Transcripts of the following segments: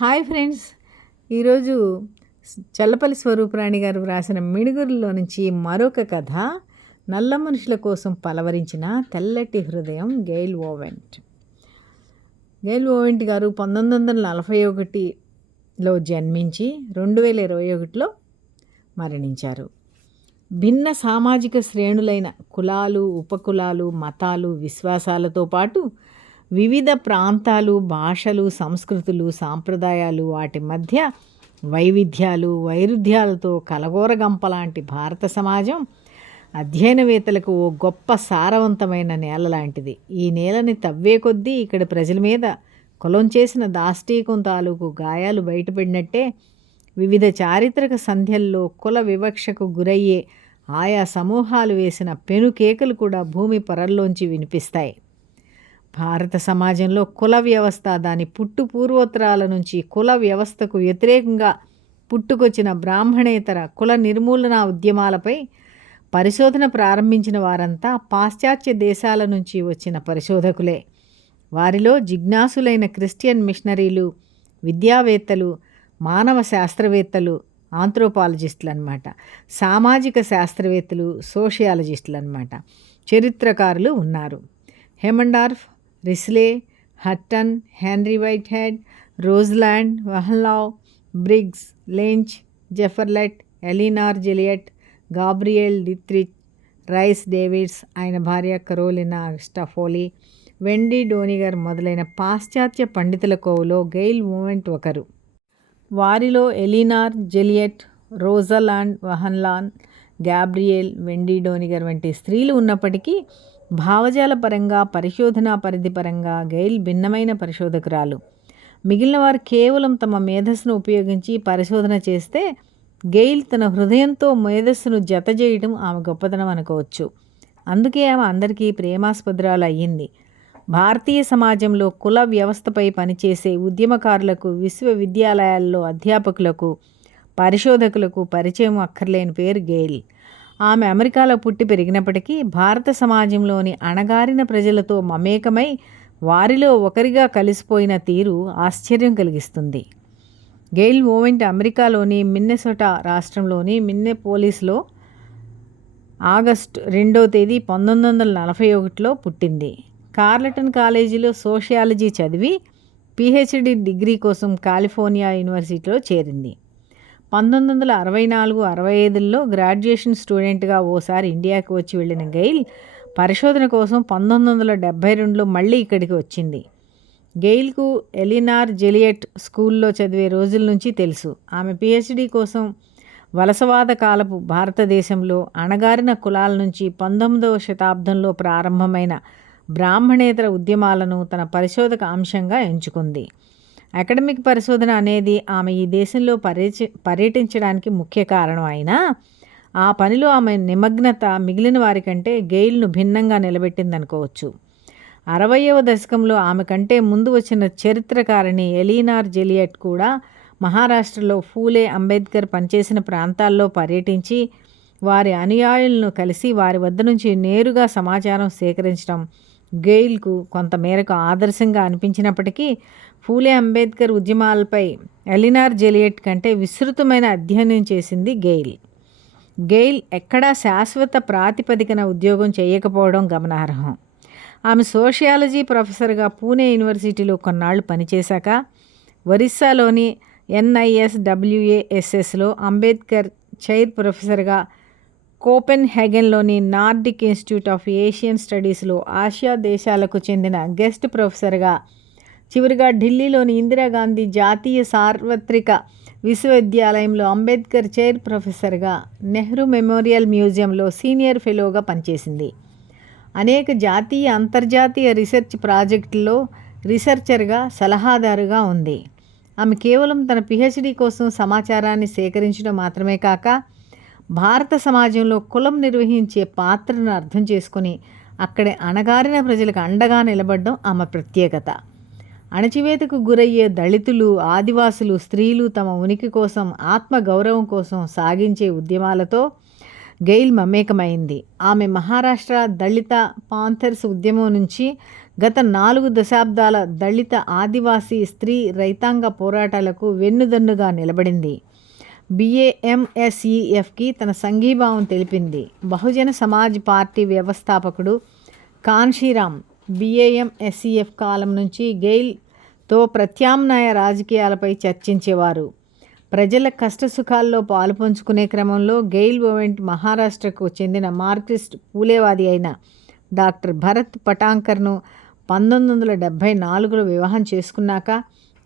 Hi friends. ఈరోజు చల్లపల్లి స్వరూపరాణి గారు వ్రాసిన మిణుగురులో నుంచి మరొక కథ. నల్ల మనుషుల కోసం పలవరించిన తెల్లటి హృదయం. గెయిల్ ఓవెంట్. గెయిల్ ఓవెంట్ గారు 1941లో జన్మించి 2021లో మరణించారు. భిన్న సామాజిక శ్రేణులైన కులాలు, ఉపకులాలు, మతాలు, విశ్వాసాలతో పాటు వివిధ ప్రాంతాలు, భాషలు, సంస్కృతులు, సాంప్రదాయాలు, వాటి మధ్య వైవిధ్యాలు, వైరుధ్యాలతో కలగోరగంపలాంటి భారత సమాజం అధ్యయనవేత్తలకు ఓ గొప్ప సారవంతమైన నేల లాంటిది. ఈ నేలని తవ్వే కొద్దీ ఇక్కడి ప్రజల మీద కులం చేసిన దాష్టీకం తాలూకు గాయాలు బయటపడినట్టే వివిధ చారిత్రక సంధ్యల్లో కుల వివక్షకు గురయ్యే ఆయా సమూహాలు వేసిన పెనుకేకలు కూడా భూమి పొరల్లోంచి వినిపిస్తాయి. భారత సమాజంలో కుల వ్యవస్థ దాని పూర్వోత్తరాల నుంచి కుల వ్యవస్థకు వ్యతిరేకంగా పుట్టుకొచ్చిన బ్రాహ్మణేతర కుల నిర్మూలన ఉద్యమాలపై పరిశోధన ప్రారంభించిన వారంతా పాశ్చాత్య దేశాల నుంచి వచ్చిన పరిశోధకులే. వారిలో జిజ్ఞాసులైన క్రిస్టియన్ మిషనరీలు, విద్యావేత్తలు, మానవ శాస్త్రవేత్తలు, ఆంథ్రోపాలజిస్టులు అన్నమాట, సామాజిక శాస్త్రవేత్తలు, సోషియాలజిస్టులు అన్నమాట, చరిత్రకారులు ఉన్నారు. Haimendorf, Risley, Hutton, Henry Whitehead, Rosland, వహన్లావ్, Briggs, Lench, Jaffrelot, Eleanor Zelliot, Gabriel Dietrich, Rhys Davids, ఆయన భార్య కరోలినా స్టఫోలీ, వెండీ డోనిగర్ మొదలైన పాశ్చాత్య పండితుల కోవలో గెయిల్ ఓవెంట్ ఒకరు. వారిలో ఎలీనార్ జెలియట్, రోజలాండ్, వహన్లాన్, గాబ్రియల్, వెండీ డోనిగర్ వంటి స్త్రీలు ఉన్నప్పటికీ భావజాల పరంగా, పరిశోధనా పరిధి పరంగా గెయిల్ భిన్నమైన పరిశోధకురాలు. మిగిలిన వారు కేవలం తమ మేధస్సును ఉపయోగించి పరిశోధన చేస్తే, గెయిల్ తన హృదయంతో మేధస్సును జత చేయడం ఆమె గొప్పతనం అనుకోవచ్చు. అందుకే ఆమె అందరికీ ప్రేమాస్పదురాలు అయ్యింది. భారతీయ సమాజంలో కుల వ్యవస్థపై పనిచేసే ఉద్యమకారులకు, విశ్వవిద్యాలయాల్లో అధ్యాపకులకు, పరిశోధకులకు పరిచయం అక్కర్లేని పేరు గెయిల్. ఆమె అమెరికాలో పుట్టి పెరిగినప్పటికీ భారత సమాజంలోని అణగారిన ప్రజలతో మమేకమై వారిలో ఒకరిగా కలిసిపోయిన తీరు ఆశ్చర్యం కలిగిస్తుంది. గెయిల్ ఓవెంట్ అమెరికాలోని మిన్నెసోటా రాష్ట్రంలోని మిన్నెపోలిస్లో ఆగస్టు 2వ తేదీ 1941లో పుట్టింది. కార్లటన్ కాలేజీలో సోషియాలజీ చదివి పిహెచ్డి డిగ్రీ కోసం కాలిఫోర్నియా యూనివర్సిటీలో చేరింది. 1964-65లో గ్రాడ్యుయేషన్ స్టూడెంట్గా ఓసారి ఇండియాకి వచ్చి వెళ్ళిన గెయిల్ పరిశోధన కోసం 1972లో మళ్ళీ ఇక్కడికి వచ్చింది. గెయిల్కు ఎలీనార్ జెలియట్ స్కూల్లో చదివే రోజుల నుంచి తెలుసు. ఆమె పిహెచ్డి కోసం వలసవాద కాలపు భారతదేశంలో అణగారిన కులాల నుంచి 19వ శతాబ్దంలో ప్రారంభమైన బ్రాహ్మణేతర ఉద్యమాలను తన పరిశోధక అంశంగా ఎంచుకుంది. అకాడమిక్ పరిశోధన అనేది ఆమె ఈ దేశంలో పర్యటించడానికి ముఖ్య కారణం అయినా ఆ పనిలో ఆమె నిమగ్నత మిగిలిన వారికంటే గెయిల్ను భిన్నంగా నిలబెట్టిందనుకోవచ్చు. 60వ దశకంలో ఆమె కంటే ముందు వచ్చిన చరిత్రకారిణి ఎలీనార్ జెలియట్ కూడా మహారాష్ట్రలో ఫూలే అంబేద్కర్ పనిచేసిన ప్రాంతాల్లో పర్యటించి వారి అనుయాయులను కలిసి వారి వద్ద నుంచి నేరుగా సమాచారం సేకరించడం గెయిల్కు కొంతమేరకు ఆదర్శంగా అనిపించినప్పటికీ ఫూలే అంబేద్కర్ ఉద్యమాలపై ఎలీనార్ జెలియట్ కంటే విస్తృతమైన అధ్యయనం చేసింది గెయిల్. గెయిల్ ఎక్కడా శాశ్వత ప్రాతిపదికన ఉద్యోగం చేయకపోవడం గమనార్హం. ఆమె సోషియాలజీ ప్రొఫెసర్గా పూణే యూనివర్సిటీలో కొన్నాళ్లు పనిచేశాక ఒరిస్సాలోని NISWASSలో అంబేద్కర్ చైర్ ప్రొఫెసర్గా, కోపెన్హెగన్లోని నార్డిక్ ఇన్స్టిట్యూట్ ఆఫ్ ఏషియన్ స్టడీస్లో ఆసియా దేశాలకు చెందిన గెస్ట్ ప్రొఫెసర్గా, చివరిగా ఢిల్లీలోని ఇందిరాగాంధీ జాతీయ సార్వత్రిక విశ్వవిద్యాలయంలో అంబేద్కర్ చైర్ ప్రొఫెసర్గా, నెహ్రూ మెమోరియల్ మ్యూజియంలో సీనియర్ ఫెలోగా పనిచేసింది. అనేక జాతీయ, అంతర్జాతీయ రీసెర్చ్ ప్రాజెక్టుల్లో రీసెర్చర్గా, సలహాదారుగా ఉంది. ఆమె కేవలం తన పిహెచ్డి కోసం సమాచారాన్ని సేకరించడం మాత్రమే కాక భారత సమాజంలో కులం నిర్వహించే పాత్రను అర్థం చేసుకుని అక్కడి అణగారిన ప్రజలకు అండగా నిలబడడం ఆమె ప్రత్యేకత. అణచివేతకు గురయ్యే దళితులు, ఆదివాసులు, స్త్రీలు తమ ఉనికి కోసం, ఆత్మగౌరవం కోసం సాగించే ఉద్యమాలతో గెయిల్ మమేకమైంది. ఆమె మహారాష్ట్ర దళిత పాంథర్స్ ఉద్యమం నుంచి గత 4 దశాబ్దాల దళిత ఆదివాసీ స్త్రీ రైతాంగ పోరాటాలకు వెన్నుదన్నుగా నిలబడింది. BAMSEFకి తన సంఘీభావం తెలిపింది. బహుజన సమాజ్ పార్టీ వ్యవస్థాపకుడు కాన్షీరామ్ BAMSEF కాలం నుంచి గెయిల్తో ప్రత్యామ్నాయ రాజకీయాలపై చర్చించేవారు. ప్రజల కష్టసుఖాల్లో పాలుపంచుకునే క్రమంలో గెయిల్ ఓవెంట్ మహారాష్ట్రకు చెందిన మార్క్సిస్ట్ పూలేవాది అయిన డాక్టర్ భరత్ పటాంకర్ను 1974లో వివాహం చేసుకున్నాక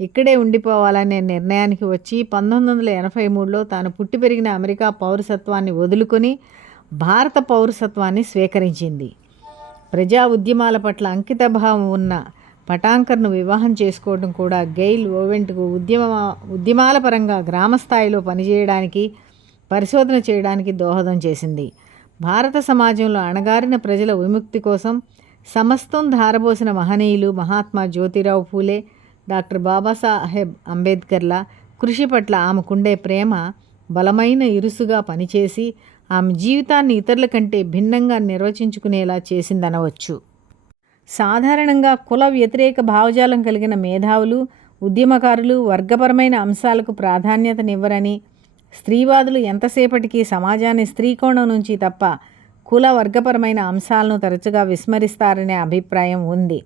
ఇక్కడే ఉండిపోవాలనే నిర్ణయానికి వచ్చి 1983లో తాను పుట్టి పెరిగిన అమెరికా పౌరసత్వాన్ని వదులుకొని భారత పౌరసత్వాన్ని స్వీకరించింది. ప్రజా ఉద్యమాల పట్ల అంకితభావం ఉన్న పటాంకర్ను వివాహం చేసుకోవడం కూడా గెయిల్ ఓవెంట్కు ఉద్యమాల పరంగా గ్రామస్థాయిలో పనిచేయడానికి, పరిశోధన చేయడానికి దోహదం చేసింది. భారత సమాజంలో అణగారిన ప్రజల విముక్తి కోసం సమస్తం ధారపోసిన మహనీయులు మహాత్మా జ్యోతిరావు ఫూలే, డాక్టర్ బాబాసాహెబ్ అంబేద్కర్ల కృషి పట్ల ఆమెకుండే ప్రేమ బలమైన ఇరుసుగా పనిచేసి ఆమె జీవితాన్ని ఇతరుల కంటే భిన్నంగా నిర్వచించుకునేలా చేసిందనవచ్చు. సాధారణంగా కుల వ్యతిరేక భావజాలం కలిగిన మేధావులు, ఉద్యమకారులు వర్గపరమైన అంశాలకు ప్రాధాన్యతనివ్వరని, స్త్రీవాదులు ఎంతసేపటికి సమాజాన్ని స్త్రీ కోణం నుంచి తప్ప కుల వర్గపరమైన అంశాలను తరచుగా విస్మరిస్తారనే అభిప్రాయం ఉంది.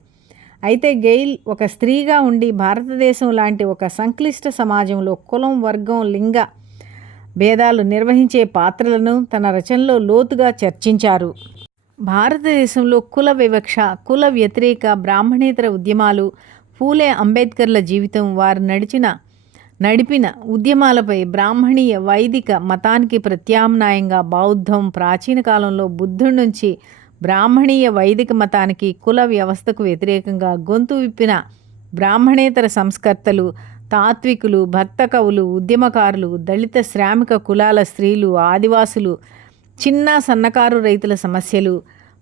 అయితే గెయిల్ ఒక స్త్రీగా ఉండి భారతదేశం లాంటి ఒక సంక్లిష్ట సమాజంలో కులం, వర్గం, లింగ భేదాలు నిర్వహించే పాత్రలను తన రచనలో లోతుగా చర్చించారు. భారతదేశంలో కుల వివక్ష, కుల వ్యతిరేక, బ్రాహ్మణేతర ఉద్యమాలు, ఫూలే అంబేద్కర్ల జీవితం, వారు నడిపిన ఉద్యమాలపై బ్రాహ్మణీయ వైదిక మతానికి ప్రత్యామ్నాయంగా బౌద్ధం, ప్రాచీన కాలంలో బుద్ధుడి నుంచి బ్రాహ్మణీయ వైదిక మతానికి, కుల వ్యవస్థకు వ్యతిరేకంగా గొంతు విప్పిన బ్రాహ్మణేతర సంస్కర్తలు, తాత్వికులు, భక్త కవులు, ఉద్యమకారులు, దళిత శ్రామిక కులాల స్త్రీలు, ఆదివాసులు, చిన్న సన్నకారు రైతుల సమస్యలు,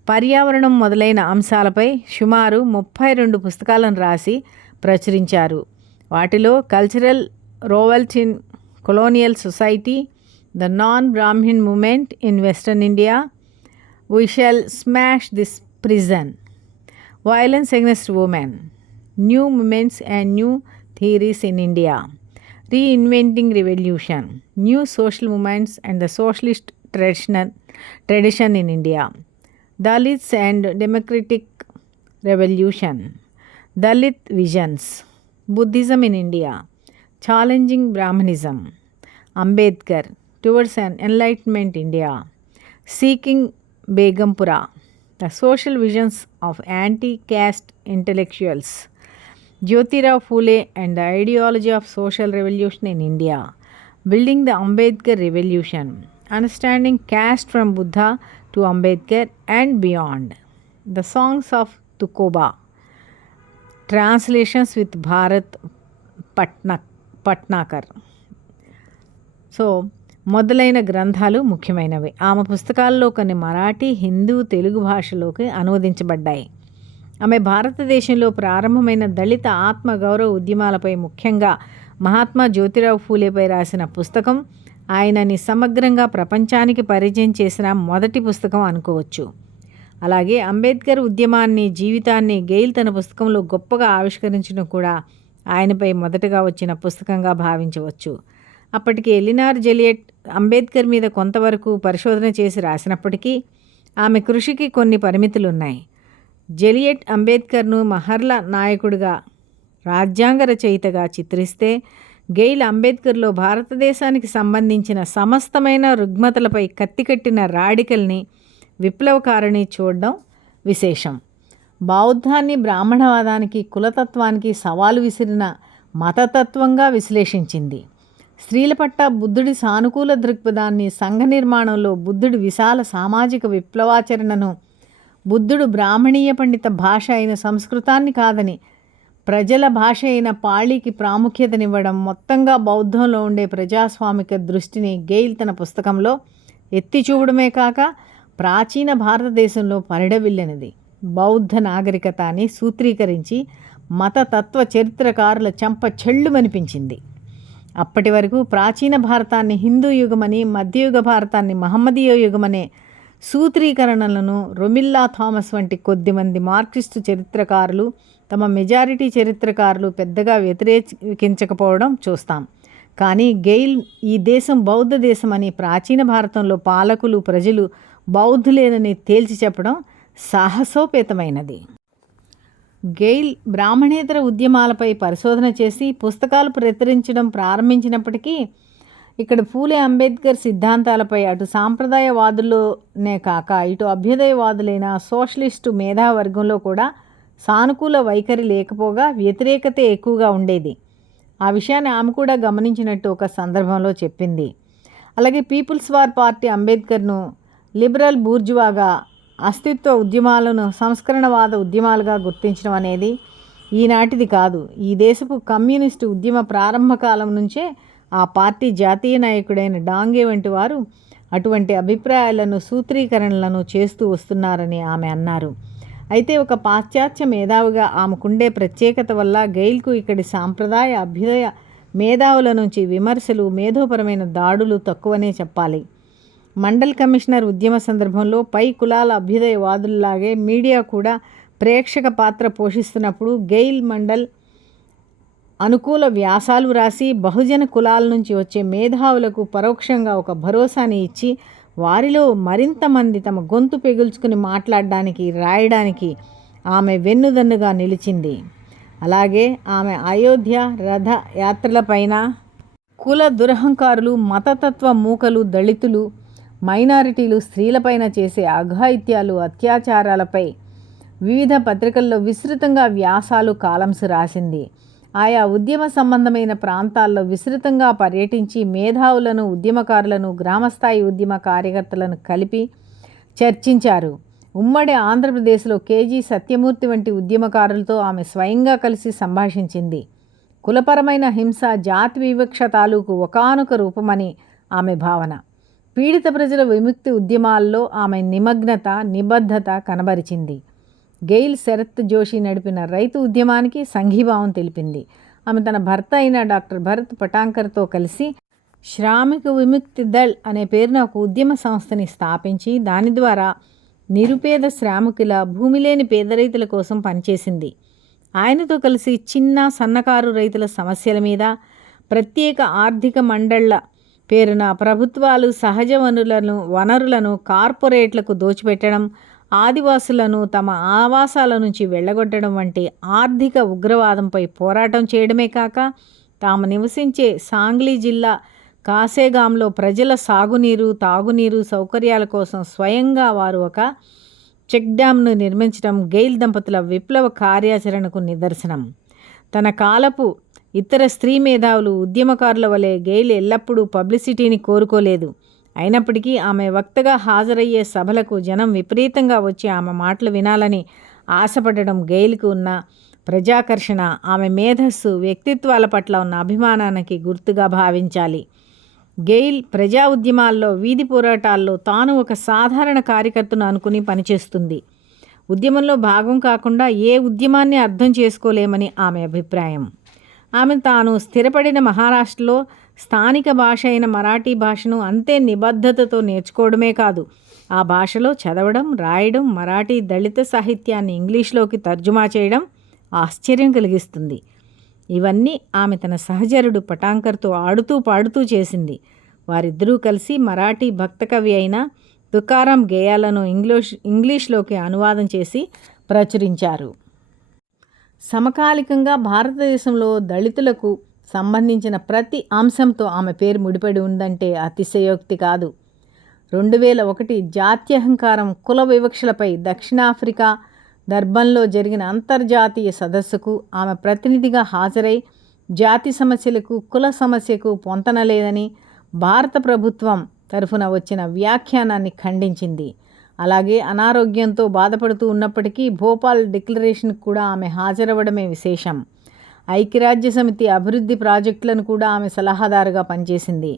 పర్యావరణం మొదలైన అంశాలపై సుమారు 32 పుస్తకాలను రాసి ప్రచురించారు. వాటిలో cultural revolt in colonial society, the non Brahmin movement in western India, we shall smash this prison, violence against women, new movements and new theories in India, reinventing revolution, new social movements and the socialist tradition in India, Dalits and Democratic Revolution, Dalit Visions, Buddhism in India, Challenging Brahmanism, Ambedkar, Towards an Enlightenment India, Seeking Begumpura, The Social Visions of Anti-Caste Intellectuals, Jyotirao Phule and the Ideology of Social Revolution in India, Building the Ambedkar Revolution, Understanding Caste from Buddha to Ambedkar and Beyond, The Songs of Tukoba, Translations with Bharat Patnakar. So మొదలైన గ్రంథాలు ముఖ్యమైనవి. ఆమె పుస్తకాల్లో కొన్ని మరాఠీ, హిందూ, తెలుగు భాషలోకి అనువదించబడ్డాయి. ఆమె భారతదేశంలో ప్రారంభమైన దళిత ఆత్మగౌరవ ఉద్యమాలపై, ముఖ్యంగా మహాత్మా జ్యోతిరావు ఫూలేపై రాసిన పుస్తకం ఆయనని సమగ్రంగా ప్రపంచానికి పరిచయం చేసిన మొదటి పుస్తకం అనుకోవచ్చు. అలాగే అంబేద్కర్ ఉద్యమాన్ని, జీవితాన్ని గెయిల్ తన పుస్తకంలో గొప్పగా ఆవిష్కరించడం కూడా ఆయనపై మొదటగా వచ్చిన పుస్తకంగా భావించవచ్చు. అప్పటికి ఎలినార్ జెలియట్ అంబేద్కర్ మీద కొంతవరకు పరిశోధన చేసి రాసినప్పటికీ ఆమె కృషికి కొన్ని పరిమితులున్నాయి. జెలియట్ అంబేద్కర్ను మహర్ల నాయకుడిగా, రాజ్యాంగ రచయితగా చిత్రిస్తే, గెయిల్ అంబేద్కర్లో భారతదేశానికి సంబంధించిన సమస్తమైన రుగ్మతలపై కత్తికట్టిన రాడికల్ని, విప్లవకారిని చూడడం విశేషం. బౌద్ధాన్ని బ్రాహ్మణవాదానికి, కులతత్వానికి సవాలు విసిరిన మతతత్వంగా విశ్లేషించింది. స్త్రీల పట్ల బుద్ధుడి సానుకూల దృక్పథాన్ని, సంఘ నిర్మాణంలో బుద్ధుడి విశాల సామాజిక విప్లవాచరణను, బుద్ధుడు బ్రాహ్మణీయ పండిత భాష అయిన సంస్కృతాన్ని కాదని ప్రజల భాష అయిన పాళీకి ప్రాముఖ్యతనివ్వడం, మొత్తంగా బౌద్ధంలో ఉండే ప్రజాస్వామిక దృష్టిని గెయిల్ తన పుస్తకంలో ఎత్తి చూపడమే కాక ప్రాచీన భారతదేశంలో పరిడవిల్లినది బౌద్ధ నాగరికతని సూత్రీకరించి మతతత్వ చరిత్రకారుల చెంప చెళ్ళుమనిపించింది. అప్పటి వరకు ప్రాచీన భారతాన్ని హిందూ యుగమని, మధ్యయుగ భారతాన్ని మహమ్మదీయ యుగమనే సూత్రీకరణలను రొమిల్లా థామస్ వంటి కొద్దిమంది మార్క్సిస్టు చరిత్రకారులు, తమ మెజారిటీ చరిత్రకారులు పెద్దగా వ్యతిరేకించకపోవడం చూస్తాం. కానీ గెయిల్ ఈ దేశం బౌద్ధ దేశం అని, ప్రాచీన భారతంలో పాలకులు ప్రజలు బౌద్ధులేనని తేల్చి చెప్పడం సాహసోపేతమైనది. గెయిల్ బ్రాహ్మణేతర ఉద్యమాలపై పరిశోధన చేసి పుస్తకాలు ప్రచురించడం ప్రారంభించినప్పటికీ ఇక్కడ ఫూలే అంబేద్కర్ సిద్ధాంతాలపై అటు సాంప్రదాయవాదుల్లోనే కాక ఇటు అభ్యుదయవాదులైన సోషలిస్టు మేధావర్గంలో కూడా సానుకూల వైఖరి లేకపోగా వ్యతిరేకతే ఎక్కువగా ఉండేది. ఆ విషయాన్ని ఆమె కూడా గమనించినట్టు ఒక సందర్భంలో చెప్పింది. అలాగే పీపుల్స్ వార్ పార్టీ అంబేద్కర్ను లిబరల్ బూర్జువాగా, అస్తిత్వ ఉద్యమాలను సంస్కరణవాద ఉద్యమాలుగా గుర్తించడం అనేది ఈనాటిది కాదు. ఈ దేశపు కమ్యూనిస్టు ఉద్యమ ప్రారంభ కాలం నుంచే ఆ పార్టీ జాతీయ నాయకుడైన డాంగే వంటి వారు అటువంటి అభిప్రాయాలను, సూత్రీకరణలను చేస్తూ వస్తున్నారని ఆమె అన్నారు. అయితే ఒక పాశ్చాత్య మేధావిగా ఆమెకుండే ప్రత్యేకత వల్ల గెయిల్కు ఇక్కడి సాంప్రదాయ అభ్యుదయ మేధావుల నుంచి విమర్శలు, మేధోపరమైన దాడులు తక్కువనే చెప్పాలి. మండల్ కమిషనర్ ఉద్యమ సందర్భంలో పై కులాల అభ్యుదయవాదుల్లాగే మీడియా కూడా ప్రేక్షక పాత్ర పోషిస్తున్నప్పుడు గెయిల్ మండల్ అనుకూల వ్యాసాలు రాసి బహుజన కులాల నుంచి వచ్చే మేధావులకు పరోక్షంగా ఒక భరోసాని ఇచ్చి వారిలో మరింత మంది తమ గొంతు పెగుల్చుకుని మాట్లాడడానికి, రాయడానికి ఆమె వెన్నుదన్నుగా నిలిచింది. అలాగే ఆమె అయోధ్య రథ యాత్రలపైన కుల దురహంకారులు, మతతత్వ మూకలు, దళితులు, మైనారిటీలు, స్త్రీలపైన చేసే అఘాయిత్యాలు, అత్యాచారాలపై వివిధ పత్రికల్లో విస్తృతంగా వ్యాసాలు, కాలమ్స్ రాసింది. ఆయా ఉద్యమ సంబంధమైన ప్రాంతాల్లో విస్తృతంగా పర్యటించి మేధావులను, ఉద్యమకారులను, గ్రామస్థాయి ఉద్యమ కార్యకర్తలను కలిపి చర్చించారు. ఉమ్మడి ఆంధ్రప్రదేశ్లో కేజీ సత్యమూర్తి వంటి ఉద్యమకారులతో ఆమె స్వయంగా కలిసి సంభాషించింది. కులపరమైన హింస, జాతి వివక్ష తాలూకు ఒకానొక రూపమని ఆమె భావన. పీడిత ప్రజల విముక్తి ఉద్యమాల్లో ఆమె నిమగ్నత, నిబద్ధత కనబరిచింది. గెయిల్ శరత్ జోషి నడిపిన రైతు ఉద్యమానికి సంఘీభావం తెలిపింది. ఆమె తన భర్త అయిన డాక్టర్ భరత్ పటాంకర్తో కలిసి శ్రామిక విముక్తి దళ్ అనే పేరున ఒక ఉద్యమ సంస్థని స్థాపించి దాని ద్వారా నిరుపేద శ్రామికుల, భూమి లేని పేద రైతుల కోసం పనిచేసింది. ఆయనతో కలిసి చిన్న సన్నకారు రైతుల సమస్యల మీద, ప్రత్యేక ఆర్థిక మండళ్ల పేరున ప్రభుత్వాలు సహజ వనరులను కార్పొరేట్లకు దోచిపెట్టడం, ఆదివాసులను తమ ఆవాసాల నుంచి వెళ్ళగొట్టడం వంటి ఆర్థిక ఉగ్రవాదంపై పోరాటం చేయడమే కాక తాము నివసించే సాంగ్లీ జిల్లా కాసేగాంలో ప్రజల సాగునీరు, తాగునీరు సౌకర్యాల కోసం స్వయంగా వారు ఒక చెక్ డ్యాంను నిర్మించడం గెయిల్ దంపతుల విప్లవ కార్యాచరణకు నిదర్శనం. తన కాలపు ఇతర స్త్రీ మేధావులు, ఉద్యమకారుల వలె గెయిల్ ఎల్లప్పుడూ పబ్లిసిటీని కోరుకోలేదు. అయినప్పటికీ ఆమె వక్తగా హాజరయ్యే సభలకు జనం విపరీతంగా వచ్చి ఆమె మాటలు వినాలని ఆశపడడం గెయిల్కు ఉన్న ప్రజాకర్షణ, ఆమె మేధస్సు, వ్యక్తిత్వాల పట్ల ఉన్న అభిమానానికి గుర్తుగా భావించాలి. గెయిల్ ప్రజా ఉద్యమాల్లో, వీధి పోరాటాల్లో తాను ఒక సాధారణ కార్యకర్తను అనుకుని పనిచేస్తుంది. ఉద్యమంలో భాగం కాకుండా ఏ ఉద్యమాన్ని అర్థం చేసుకోలేమని ఆమె అభిప్రాయం. ఆమె తాను స్థిరపడిన మహారాష్ట్రలో స్థానిక భాష అయిన మరాఠీ భాషను అంతే నిబద్ధతతో నేర్చుకోవడమే కాదు, ఆ భాషలో చదవడం, రాయడం, మరాఠీ దళిత సాహిత్యాన్ని ఇంగ్లీష్లోకి తర్జుమా చేయడం ఆశ్చర్యం కలిగిస్తుంది. ఇవన్నీ ఆమె తన సహచరుడు పటాంకర్తో ఆడుతూ పాడుతూ చేసింది. వారిద్దరూ కలిసి మరాఠీ భక్త కవి అయిన తుకారాం గేయాలను ఇంగ్లీష్లోకి అనువాదం చేసి ప్రచురించారు. సమకాలికంగా భారతదేశంలో దళితులకు సంబంధించిన ప్రతి అంశంతో ఆమె పేరు ముడిపడి ఉందంటే అతిశయోక్తి కాదు. 2001 జాత్యహంకారం, కుల వివక్షలపై దక్షిణాఫ్రికా దర్బన్లో జరిగిన అంతర్జాతీయ సదస్సుకు ఆమె ప్రతినిధిగా హాజరై జాతి సమస్యలకు, కుల సమస్యకు పొంతనలేదని భారత ప్రభుత్వం తరఫున వచ్చిన వ్యాఖ్యానాన్ని ఖండించింది. అలాగే అనారోగ్యంతో బాధపడుతూ ఉన్నప్పటికీ భోపాల్ డిక్లరేషన్కు కూడా ఆమె హాజరవ్వడమే విశేషం. ఐక్యరాజ్య సమితి అభివృద్ధి ప్రాజెక్టులను కూడా ఆమె సలహాదారుగా పనిచేసింది.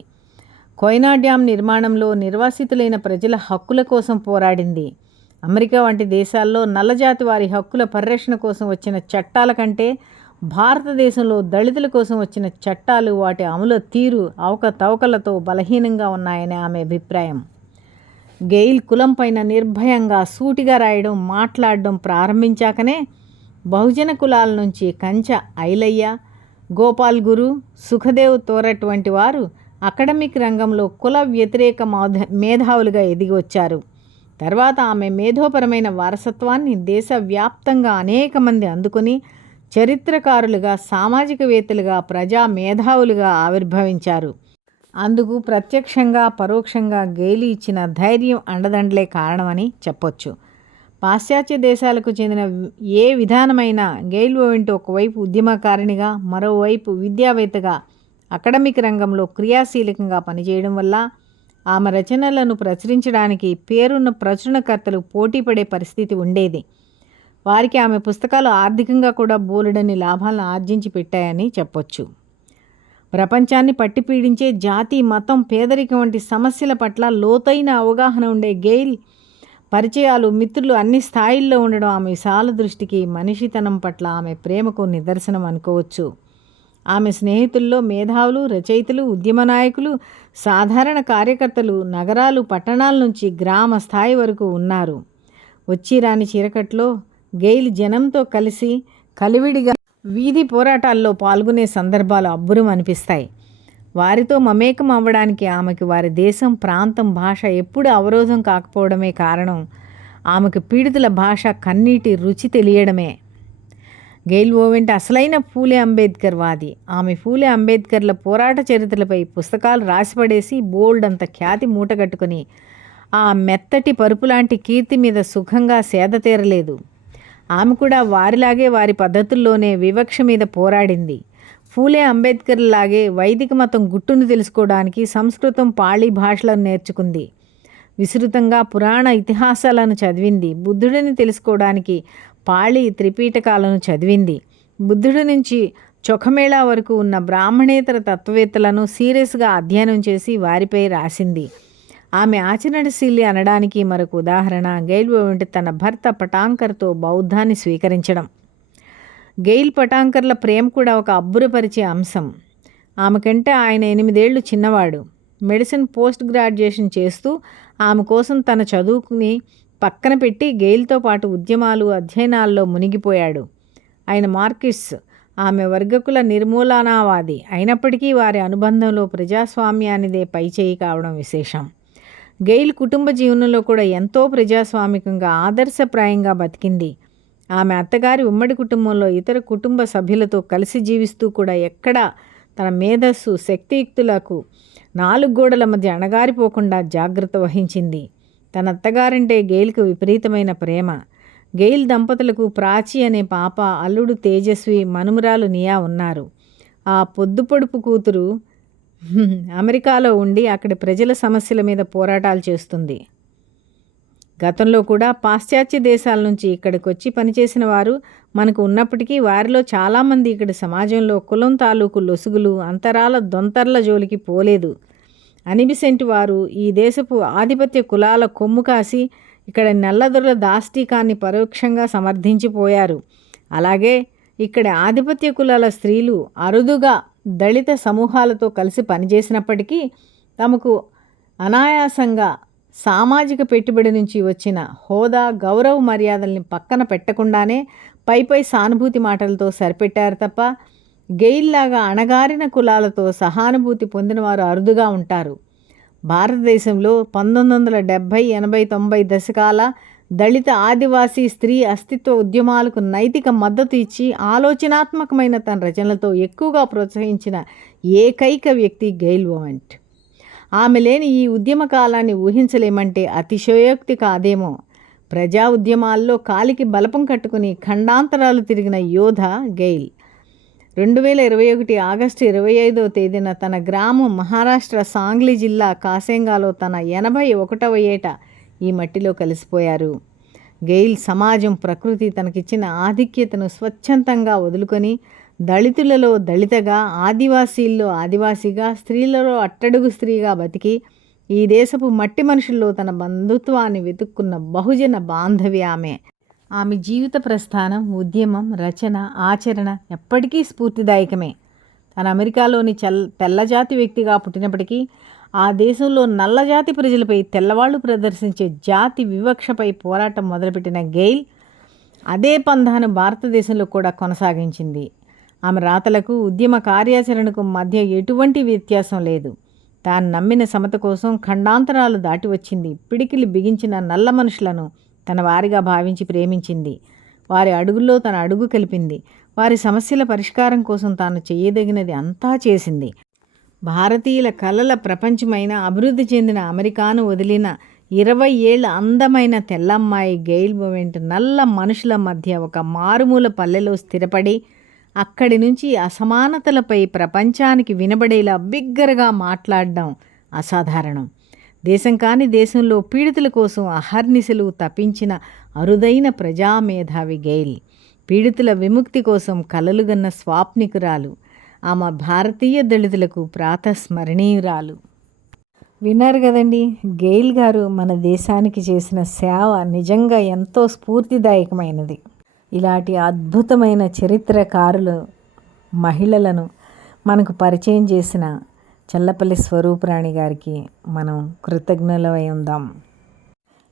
కోయినా డ్యాం నిర్మాణంలో నిర్వాసితులైన ప్రజల హక్కుల కోసం పోరాడింది. అమెరికా వంటి దేశాల్లో నల్లజాతి వారి హక్కుల పరిరక్షణ కోసం వచ్చిన చట్టాల కంటే భారతదేశంలో దళితుల కోసం వచ్చిన చట్టాలు, వాటి అమలు తీరు అవకతవకలతో బలహీనంగా ఉన్నాయని ఆమె అభిప్రాయం. గెయిల్ కులం పైన నిర్భయంగా సూటిగా రాయడం మాట్లాడడం ప్రారంభించాకనే బహుజన కులాల నుంచి కంచ ఐలయ్య, గోపాల్ గురు, సుఖదేవ్ తోరట్ వంటి వారు అకాడమిక్ రంగంలో కుల వ్యతిరేక మేధావులుగా ఎదిగి వచ్చారు. తర్వాత ఆమె మేధోపరమైన వారసత్వాన్ని దేశవ్యాప్తంగా అనేక మంది అందుకొని చరిత్రకారులుగా, సామాజికవేత్తలుగా, ప్రజా మేధావులుగా ఆవిర్భవించారు. అందుకు ప్రత్యక్షంగా పరోక్షంగా గెయిల్ ఇచ్చిన ధైర్యం, అండదండలే కారణమని చెప్పొచ్చు. పాశ్చాత్య దేశాలకు చెందిన ఏ విధానమైనా గెయిల్ ఓవెంట్ ఒకవైపు ఉద్యమకారిణిగా, మరోవైపు విద్యావేత్తగా అకాడమిక్ రంగంలో క్రియాశీలకంగా పనిచేయడం వల్ల ఆమె రచనలను ప్రచురించడానికి పేరున్న ప్రచురణకర్తలు పోటీపడే పరిస్థితి ఉండేది. వారికి ఆమె పుస్తకాలు ఆర్థికంగా కూడా బోలెడన్ని లాభాలను ఆర్జించి పెట్టాయని చెప్పొచ్చు. ప్రపంచాన్ని పట్టిపీడించే జాతి, మతం, పేదరికం వంటి సమస్యల పట్ల లోతైన అవగాహన ఉండే గెయిల్ పరిచయాలు, మిత్రులు అన్ని స్థాయిల్లో ఉండడం ఆమె విశాల దృష్టికి, మనిషితనం పట్ల ఆమె ప్రేమకు నిదర్శనం అనుకోవచ్చు. ఆమె స్నేహితుల్లో మేధావులు, రచయితలు, ఉద్యమ నాయకులు, సాధారణ కార్యకర్తలు నగరాలు, పట్టణాల నుంచి గ్రామ స్థాయి వరకు ఉన్నారు. వచ్చి రాని చీరకట్లో గెయిల్ జనంతో కలిసి కలివిడిగా వీధి పోరాటాల్లో పాల్గొనే సందర్భాలు అబ్బురం అనిపిస్తాయి. వారితో మమేకం అవ్వడానికి ఆమెకు వారి దేశం, ప్రాంతం, భాష ఎప్పుడు అవరోధం కాకపోవడమే కారణం. ఆమెకు పీడితుల భాష, కన్నీటి రుచి తెలియడమే. గెయిల్ ఓవెంట్ అసలైన ఫూలే అంబేద్కర్ వాది. ఆమె ఫూలే అంబేద్కర్ల పోరాట చరిత్రలపై పుస్తకాలు రాసిపడేసి బోల్డ్ అంత ఖ్యాతి మూటగట్టుకుని ఆ మెత్తటి పరుపులాంటి కీర్తి మీద సుఖంగా సేద తీరలేదు. ఆమె కూడా వారిలాగే వారి పద్ధతుల్లోనే వివక్ష మీద పోరాడింది. ఫూలే అంబేద్కర్ లాగే వైదిక మతం గుట్టును తెలుసుకోవడానికి సంస్కృతం, పాళీ భాషలను నేర్చుకుంది. విస్తృతంగా పురాణ ఇతిహాసాలను చదివింది. బుద్ధుడిని తెలుసుకోవడానికి పాళీ త్రిపీఠకాలను చదివింది. బుద్ధుడి నుంచి చొఖమేళా వరకు ఉన్న బ్రాహ్మణేతర తత్వవేత్తలను సీరియస్గా అధ్యయనం చేసి వారిపై రాసింది. ఆమె ఆచరణశీలి అనడానికి మరొక ఉదాహరణ గెయిల్ ఓవెంట్ తన భర్త పటాంకర్తో బౌద్ధాన్ని స్వీకరించడం. గెయిల్ పటాంకర్ల ప్రేమ కూడా ఒక అబ్బురపరిచే అంశం. ఆమె కంటే ఆయన 8 ఏళ్ళు చిన్నవాడు. మెడిసిన్ పోస్ట్ గ్రాడ్యుయేషన్ చేస్తూ ఆమె కోసం తన చదువుకుని పక్కన పెట్టి గెయిల్తో పాటు ఉద్యమాలు, అధ్యయనాల్లో మునిగిపోయాడు. ఆయన మార్కిస్ట్, ఆమె వర్గకుల నిర్మూలనావాది అయినప్పటికీ వారి అనుబంధంలో ప్రజాస్వామ్యానిదే పైచేయి కావడం విశేషం. గెయిల్ కుటుంబ జీవనంలో కూడా ఎంతో ప్రజాస్వామికంగా, ఆదర్శప్రాయంగా బతికింది. ఆమె అత్తగారి ఉమ్మడి కుటుంబంలో ఇతర కుటుంబ సభ్యులతో కలిసి జీవిస్తూ కూడా ఎక్కడా తన మేధస్సు, శక్తియుక్తులకు 4 గోడల మధ్య అణగారిపోకుండా జాగ్రత్త వహించింది. తన అత్తగారంటే గెయిల్కు విపరీతమైన ప్రేమ. గెయిల్ దంపతులకు ప్రాచి అనే పాప, అల్లుడు తేజస్వి, మనుమరాలు నియా ఉన్నారు. ఆ పొద్దుపొడుపు కూతురు అమెరికాలో ఉండి అక్కడి ప్రజల సమస్యల మీద పోరాటాలు చేస్తుంది. గతంలో కూడా పాశ్చాత్య దేశాల నుంచి ఇక్కడికి వచ్చి పనిచేసిన వారు మనకు ఉన్నప్పటికీ వారిలో చాలామంది ఇక్కడి సమాజంలో కులం తాలూకు లొసుగులు, అంతరాల దొంతర్ల జోలికి పోలేదు. అనిబిసెంట్ వారు ఈ దేశపు ఆధిపత్య కులాల కొమ్ము కాసి ఇక్కడ నల్లదొరల దాష్టీకాన్ని పరోక్షంగా సమర్థించిపోయారు. అలాగే ఇక్కడ ఆధిపత్య కులాల స్త్రీలు అరుదుగా దళిత సమూహాలతో కలిసి పనిచేసినప్పటికీ తమకు అనాయాసంగా సామాజిక పెట్టుబడి నుంచి వచ్చిన హోదా, గౌరవ మర్యాదల్ని పక్కన పెట్టకుండానే పై సానుభూతి మాటలతో సరిపెట్టారు తప్ప గెయిల్ లాగా అణగారిన కులాలతో సహానుభూతి పొందినవారు అరుదుగా ఉంటారు. భారతదేశంలో 1970, 80, 90 దశకాల దళిత, ఆదివాసీ స్త్రీ అస్తిత్వ ఉద్యమాలకు నైతిక మద్దతు ఇచ్చి ఆలోచనాత్మకమైన తన రచనలతో ఎక్కువగా ప్రోత్సహించిన ఏకైక వ్యక్తి గెయిల్ ఓవెంట్. ఆమె లేని ఈ ఉద్యమ కాలాన్ని ఊహించలేమంటే అతిశయోక్తి కాదేమో. ప్రజా ఉద్యమాల్లో కాలికి బలపం కట్టుకుని ఖండాంతరాలు తిరిగిన యోధ గెయిల్. 2021 ఆగస్టు 25వ తేదీన తన గ్రామం మహారాష్ట్ర సాంగ్లీ జిల్లా కాసేంగాలో తన 81వ ఏట ఈ మట్టిలో కలిసిపోయారు. గెయిల్ సమాజం, ప్రకృతి తనకిచ్చిన ఆధిక్యతను స్వచ్ఛందంగా వదులుకొని దళితులలో దళితగా, ఆదివాసీల్లో ఆదివాసిగా, స్త్రీలలో అట్టడుగు స్త్రీగా బతికి ఈ దేశపు మట్టి మనుషుల్లో తన బంధుత్వాన్ని వెతుక్కున్న బహుజన బాంధవి ఆమె. ఆమె జీవిత ప్రస్థానం, ఉద్యమం, రచన, ఆచరణ ఎప్పటికీ స్ఫూర్తిదాయకమే. తన అమెరికాలోని తెల్లజాతి వ్యక్తిగా పుట్టినప్పటికీ ఆ దేశంలో నల్లజాతి ప్రజలపై తెల్లవాళ్ళు ప్రదర్శించే జాతి వివక్షపై పోరాటం మొదలుపెట్టిన గెయిల్ అదే పంధాను భారతదేశంలో కూడా కొనసాగించింది. ఆమె రాతలకు ఉద్యమ కార్యాచరణకు మధ్య ఎటువంటి వ్యత్యాసం లేదు. తాను నమ్మిన సమత కోసం ఖండాంతరాలు దాటి వచ్చింది. పిడికిలి బిగించిన నల్ల మనుషులను తన వారిగా భావించి ప్రేమించింది. వారి అడుగుల్లో తన అడుగు కలిపింది. వారి సమస్యల పరిష్కారం కోసం తాను చేయదగినది అంతా చేసింది. భారతీయుల కలల ప్రపంచమైన అభివృద్ధి చెందిన అమెరికాను వదిలిన 20 ఏళ్ల అందమైన తెల్లమ్మాయి గెయిల్ బోవెంట్ నల్ల మనుషుల మధ్య ఒక మారుమూల పల్లెలో స్థిరపడి అక్కడి నుంచి అసమానతలపై ప్రపంచానికి వినబడేలా బిగ్గరగా మాట్లాడడం అసాధారణం. దేశం కాని దేశంలో పీడితుల కోసం అహర్నిశలు తపించిన అరుదైన ప్రజామేధావి గెయిల్. పీడితుల విముక్తి కోసం కలలుగన్న స్వాప్నికురాలు. ఆమె భారతీయ దళితులకు ప్రాతస్మరణీయురాలు. విన్నారు కదండి, గెయిల్ గారు మన దేశానికి చేసిన సేవ నిజంగా ఎంతో స్ఫూర్తిదాయకమైనది. ఇలాంటి అద్భుతమైన చరిత్రకారులు మహిళలను మనకు పరిచయం చేసిన చల్లపల్లి స్వరూపరాణి గారికి మనం కృతజ్ఞులమై ఉందాం.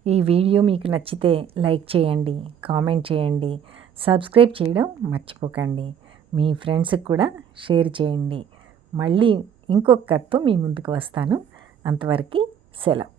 ఈ వీడియో మీకు నచ్చితే లైక్ చేయండి, కామెంట్ చేయండి, సబ్స్క్రైబ్ చేయడం మర్చిపోకండి. మీ ఫ్రెండ్స్కి కూడా షేర్ చేయండి. మళ్ళీ ఇంకొక కథతో మీ ముందుకు వస్తాను. అంతవరకు సెలవు.